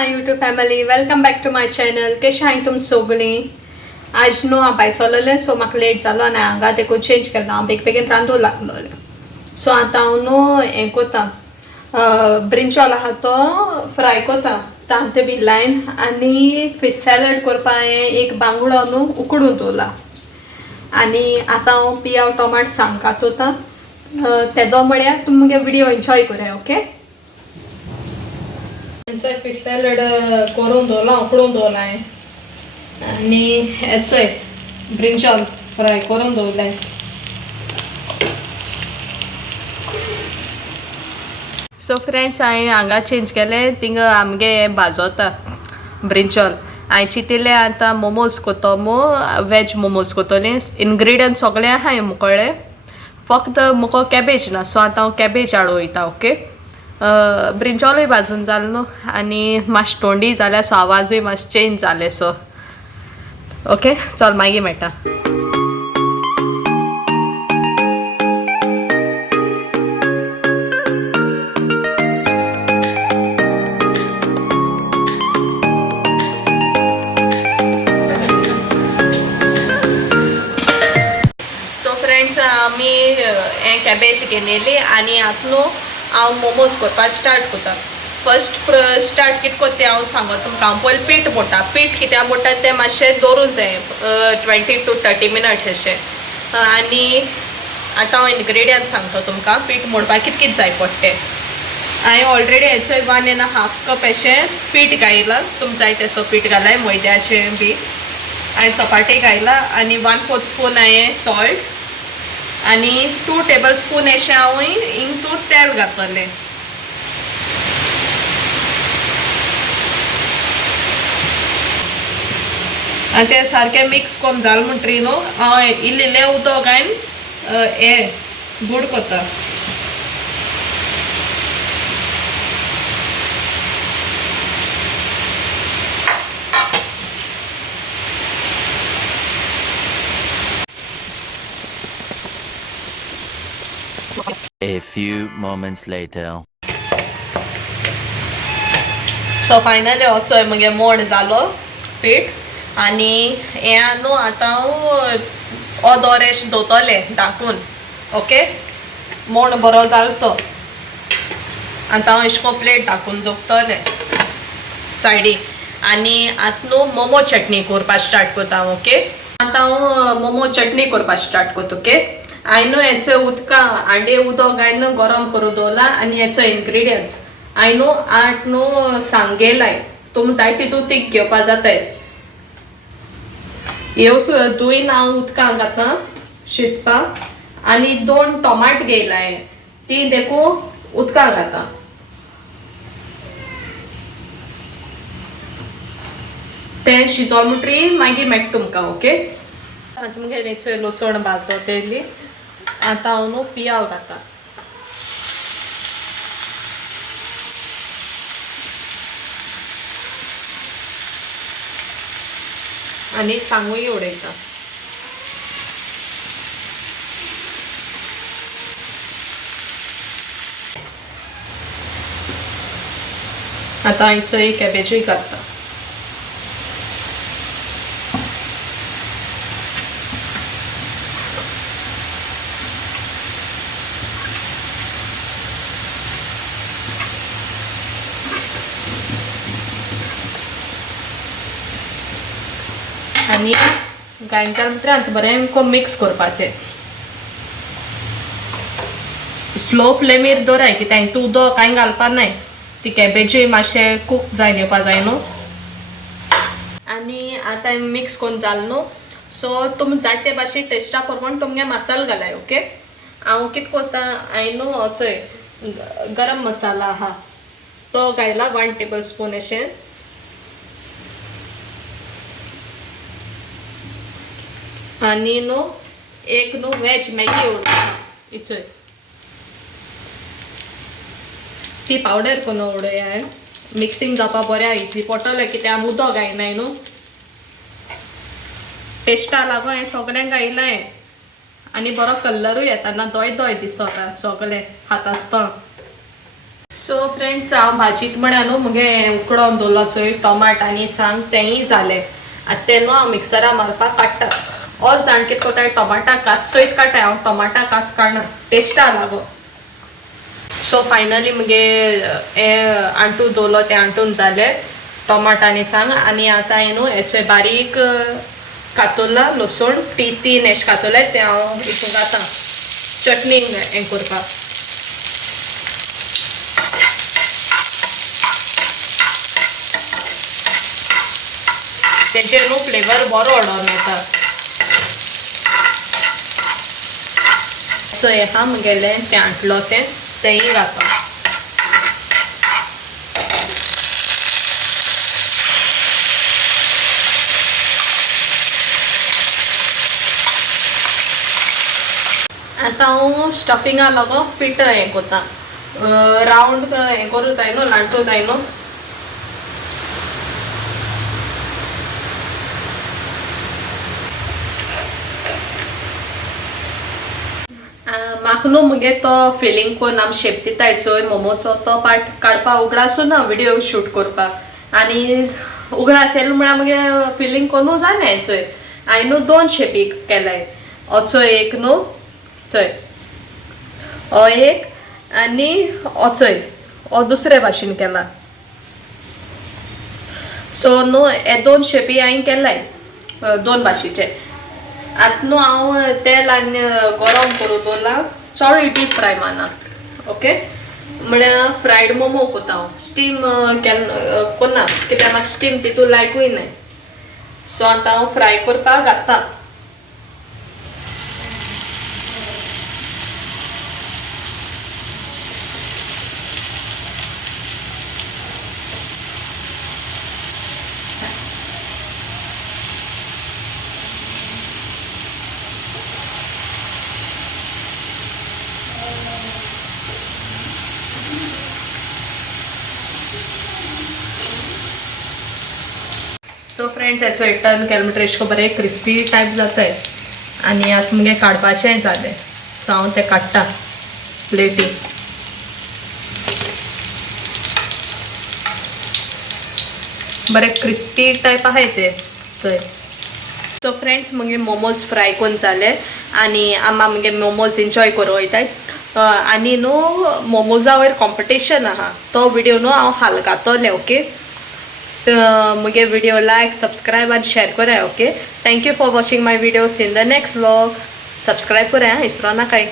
High YouTube family, welcome back to my channel. कशें hi तुम सगळीं? आज न्हू हांव भायर सरलेलें, सो म्हाका लेट जालो आनी हांगा देखून चेंज केलो. हांव बेगीन रांदूंक लागलोलें. सो आतां हांव न्हू हें कोता, ब्रिंजॉल आहा तो फ्राय कोता तांतें बी लायन, आनी फिश सॅलड करपा हांवें एक बांगडो न्हू उकडून दवरला. आनी आतां हांव पियाव टोमाट सांग कातोता. तेदो म्हळ्यार तुमगे व्हिडिओ एन्जॉय कराय. ओके, फिश सॅलड करून दवरला, उकडून दवरला हांवें. आनी हेचोय ब्रिंजॉल फ्राय करून दवरलाय. सो फ्रेंड्स, हांवें हांगा चेंज केलें, थिंगा आमगे भाजोता ब्रिंजॉल. हांवें चिंतिल्लें आतां मोमोज कोतो, वॅज मोमोज कोतोलें. इनग्रिडियंट सगळें आहाय मुकोळें, फक्त मुको कॅबेज ना. सो आतां हांव कॅबेज हाडूं वयता. ओके, ब्रिंजॉलूय भाजून जाल न्हू, आनी मातशें थोंडी जाल्या, सो आवाजूय मातशें चेंज जालें. सो ओके, चल मागीर मेळटा. सो फ्रेंड्स, आमी हें कॅबेज घेनेली आनी आतां न्हू हांव मोमोज करपा स्टार्ट कोता. फर्स्ट स्टार्ट कितें कोत्ता हांव सांगता तुमकां. हांव पयलीं पीठ मोडटा. पीठ कित्याक मोडटा तें मातशें दवरूंक जाय 20 to 30 minutes अशें. आनी आतां हांव इनग्रिडियंट सांगता तुमकां. पीठ मोडपाक कितें कितें जाय पडटें. हांवें ऑलरेडी हेचो 1.5 cup अशें पीठ घायलां. तुमकां जाय तसो पीठ घालाय, मैद्याचें बी. हांवें चपाटी घायला आनी 1/4 स्पून हांवें सॉल्ट आनी 2 tablespoon अशें हांव इंतू तेल घातलें. आनी तें सारकें मिक्स कोन्न जालें म्हणटरी न्हू हांव इल्लें उदक घायन हें बूड कोता. A few moments later. So finally होचोय मगे मोड जालो पीठ. आनी हें न्हू आतां हांव ऑदोर एशें दवरतलें धाकून. ओके, मोड बरो जालो तो. आतां हांव एशें कोन्न प्लेट धाकून दवरतलें सायडीक. आनी आतां न्हू मोमो चटणी करपा स्टार्ट कोता. ओके, आतां हांव मोमो चटणी करपा स्टार्ट कोता. ओके, हांवें न्हू हेचो उदका हांडे उदक घायन गरम करून दवरला. आनी हेचो इनग्रिडियंट्स हांवें न्हू 8 न्हू सांगेलाय. तुमकां जाय तितून तीख घेवपा जाताय. ह्यो धुयन हांव उदकां घातां शिजपाक. आनी 2 टोमाट घेयलाय, ती देखून उदकां घातां. तें शिजोल म्हणटरी मागीर मेळटा तुमकां. ओके, तुमगे हेचो लसण भाजोतेली. आतां हांव न्हू पियाव घातां. आनी सांगूय उडयता. आतां हांवें एक कॅबेजूय घालता. आनी घायन जालें म्हणटरी आतां बरें को मिक्स करपा. तें स्लो फ्लेमीर दवराय, कित्याक तूं उदक कांय घालपा नाय. ती कॅबेजूय मातशें कूक जायन येवपा जाय न्हू. आनी आतां मिक्स कोन्न जालें न्हू. सो तुमी जाय ते भाशेन टेस्टा प्रमाण तुमगे मसालो घालाय. ओके, हांव कितें कोत्ता, हांवें न्हू होचोय गरम मसाला आहा तो घायला 1 tablespoon अशें. आनी न्हू एक न्हू वॅज मॅगी उडटा हिचोय, ती पावडर करून उडय. हांवें मिक्सिंग जावपा बऱ्या इजी पडटलें, कित्याक उदक घायनाय न्हू. टेस्टा लागून हांवें सगळें घायलाय. आनी बरो कलरूय येता ना, दोय दिसता सगळें खाता आसता. सो फ्रेंड्स हांव भाजीत म्हळ्यार न्हू मुगे उकडोवन दवरलो चोय टोमाट आनी सांग तेंय जालें आतां तें न्हू हांव मिक्सरार मारपाक काडटा हो जाण कितें कोताय टोमाटा कात चोयत काडटाय हांव टोमाटा कात काडना टेस्टा लागो सो फायनली मुगे हें आंटून दवरलो तें आंटून जालें टोमाट आनी सांग आनी आतां हें न्हू हेचे बारीक कातोला लसूण तीन एश कातोले ते हांव हितून घातां चटणीक हें करपाक तेचे न्हू फ्लेवर बरो ओडोन येता सो हें हा मुगेलें तें आंटलो तेंय घाता आतां हांव स्टफिंगा लागो पीठ हें कोता रावंड हें करूं जाय न्हू लांटू जाय न्हू म्हाका न्हू मुगे तो फिलींग कोन्न आमी शेप दिताय चोय मोमोचो तो पार्ट काडपाक उगडासून ना व्हिडिओ शूट करपाक आनी उगडा आसलें म्हळ्यार मुगे फिलींग कोन्नू जालें चोय हांवें न्हू 2 शेपी केलाय ओचो एक न्हू चोय हो एक आनी ओचोय हो दुसरे भाशेन केला सो न्हू हे 2 शेपी हांवें केलाय 2 भाशेचे आतां न्हू हांव तेल आनी गरम करूं दवरला चड डीप फ्राय मारना ओके म्हळ्यार फ्रायड मोमो कोता हांव स्टीम कोन्ना कित्याक म्हाका स्टीम तितू लायकूय नाय सो आतां हांव फ्राय करपाक घालता सो फ्रेंड्स हेचो टर्न केलें म्हणटकीर एशें बरें क्रिस्पी टायप जाताय आनी आतां मुगे काडपाचें जालें सो हांव तें काडटा प्लेटी बरें क्रिस्पी टायप आहाय ते थंय सो फ्रेंड्स मुगे मोमोज फ्राय कोन्न जाले आनी आमा मुगे मोमोज एन्जॉय करूं वयताय आनी न्हू मोमोजा वयर कॉम्पिटिशन आहा तो व्हिडिओ न्हू हांव घातोलें ओके मुगे वीडियो लायक सब्सक्राइब एंड शेयर करें okay thank you for watching my videos in the next vlog subscribe करें इसरो ना काय